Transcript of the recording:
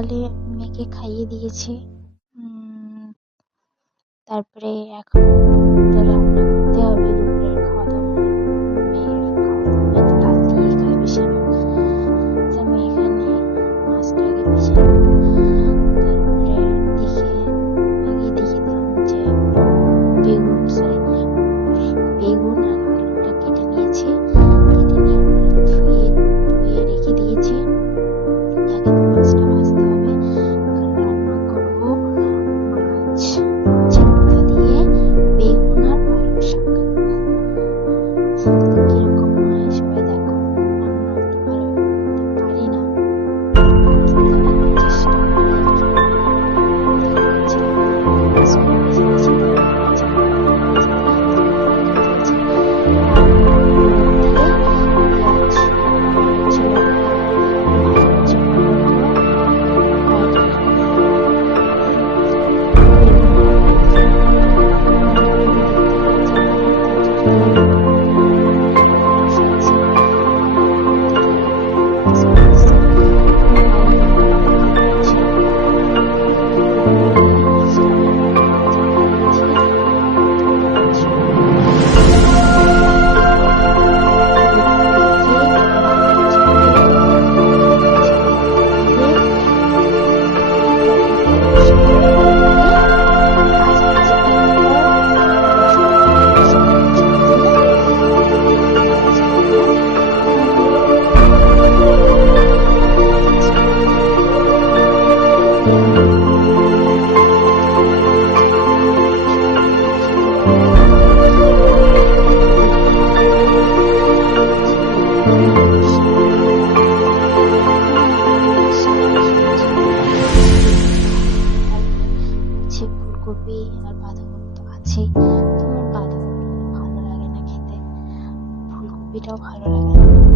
সকালে মেয়েকে খাইয়ে দিয়েছি। তারপরে এখন তো রান্না করতে হবে দুপুরের খাওয়া দাওয়া। মেয়ের মেয়ে তো ডাল দিয়ে খায় বেশিরভাগ। তো আমি এখানে মাছটা আগে ভেজে নেব। তারপরে আগে দেখে দিলাম যে বেগুন আর আলুটা কেটে নিয়েছি। কেটে নিয়ে ধুয়ে রেখে দিয়েছি। আগে তো মাছটা ভাজতে হবে, কারণ রান্না করবো মাছের মাথা দিয়ে বেগুন আর আলুর শাক। কিরকম হয় সবাই দেখো। রান্না অত ভালো করতে পারি না, চেষ্টা করি আর কি। ফুলকপি আর বাঁধাকপি তো আছেই। তোমার বাঁধাকপি ভালো লাগে না খেতে, ফুলকপিটাও ভালো লাগে না।